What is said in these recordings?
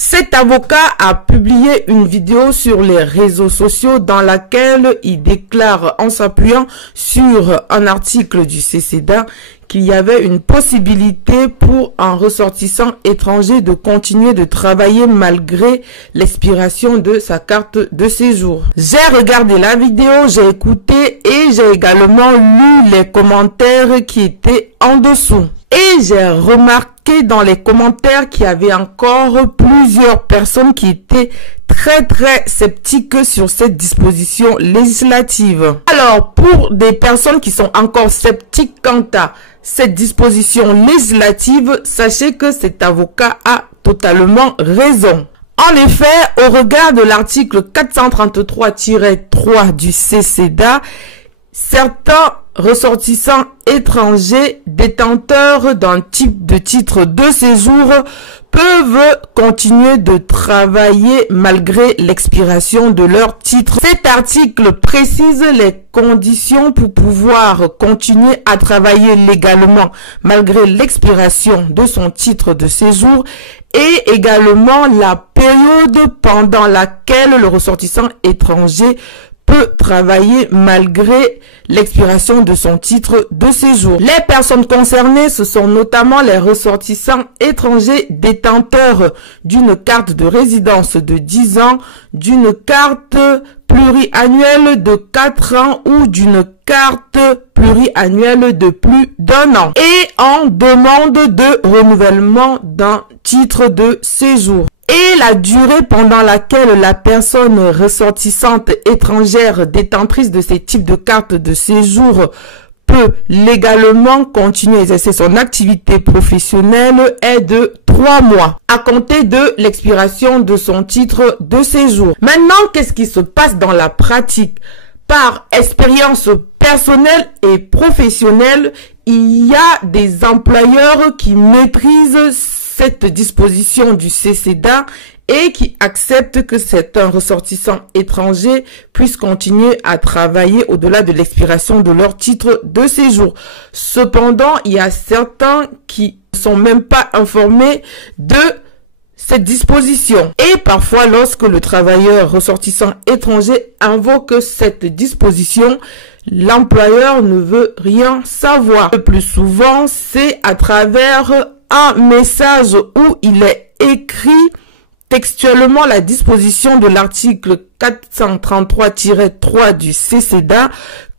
Cet avocat a publié une vidéo sur les réseaux sociaux dans laquelle il déclare, en s'appuyant sur un article du CCDA, qu'il y avait une possibilité pour un ressortissant étranger de continuer de travailler malgré l'expiration de sa carte de séjour. J'ai regardé la vidéo, j'ai écouté et j'ai également lu les commentaires qui étaient en dessous. Et j'ai remarqué dans les commentaires qu'il y avait encore plusieurs personnes qui étaient très sceptiques sur cette disposition législative. Alors, pour des personnes qui sont encore sceptiques quant à cette disposition législative, sachez que cet avocat a totalement raison. En effet, au regard de l'article 433-3 du CCDA, certains ressortissants étrangers détenteurs d'un type de titre de séjour peuvent continuer de travailler malgré l'expiration de leur titre. Cet article précise les conditions pour pouvoir continuer à travailler légalement malgré l'expiration de son titre de séjour et également la période pendant laquelle le ressortissant étranger peut travailler malgré l'expiration de son titre de séjour. Les personnes concernées, ce sont notamment les ressortissants étrangers détenteurs d'une carte de résidence de 10 ans, d'une carte pluriannuelle de 4 ans ou d'une carte pluriannuelle de plus d'1 an et en demande de renouvellement d'un titre de séjour. Et la durée pendant laquelle la personne ressortissante étrangère détentrice de ces types de cartes de séjour peut légalement continuer à exercer son activité professionnelle est de 3 mois à compter de l'expiration de son titre de séjour. Maintenant, qu'est-ce qui se passe dans la pratique? Par expérience personnelle et professionnelle, il y a des employeurs qui maîtrisent cette disposition du CCDA et qui accepte que certains ressortissants étrangers puissent continuer à travailler au-delà de l'expiration de leur titre de séjour. Cependant, il y a certains qui ne sont même pas informés de cette disposition. Et parfois, lorsque le travailleur ressortissant étranger invoque cette disposition, l'employeur ne veut rien savoir. Le plus souvent, c'est à travers un message où il est écrit textuellement la disposition de l'article 433-3 du CCDA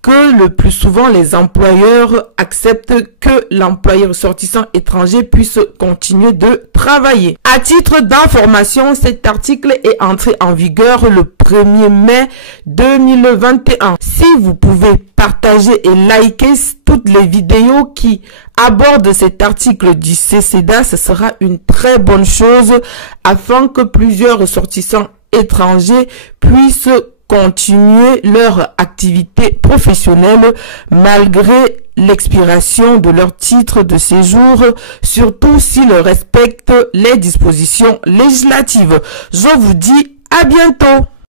que le plus souvent les employeurs acceptent que l'employé ressortissant étranger puisse continuer de travailler. À titre d'information, cet article est entré en vigueur le 1er mai 2021. Si vous pouvez partager et liker toutes les vidéos qui abordent cet article du CCDA, ce sera une très bonne chose afin que plusieurs ressortissants étrangers puissent continuer leur activité professionnelle malgré l'expiration de leur titre de séjour, surtout s'ils respectent les dispositions législatives. Je vous dis à bientôt.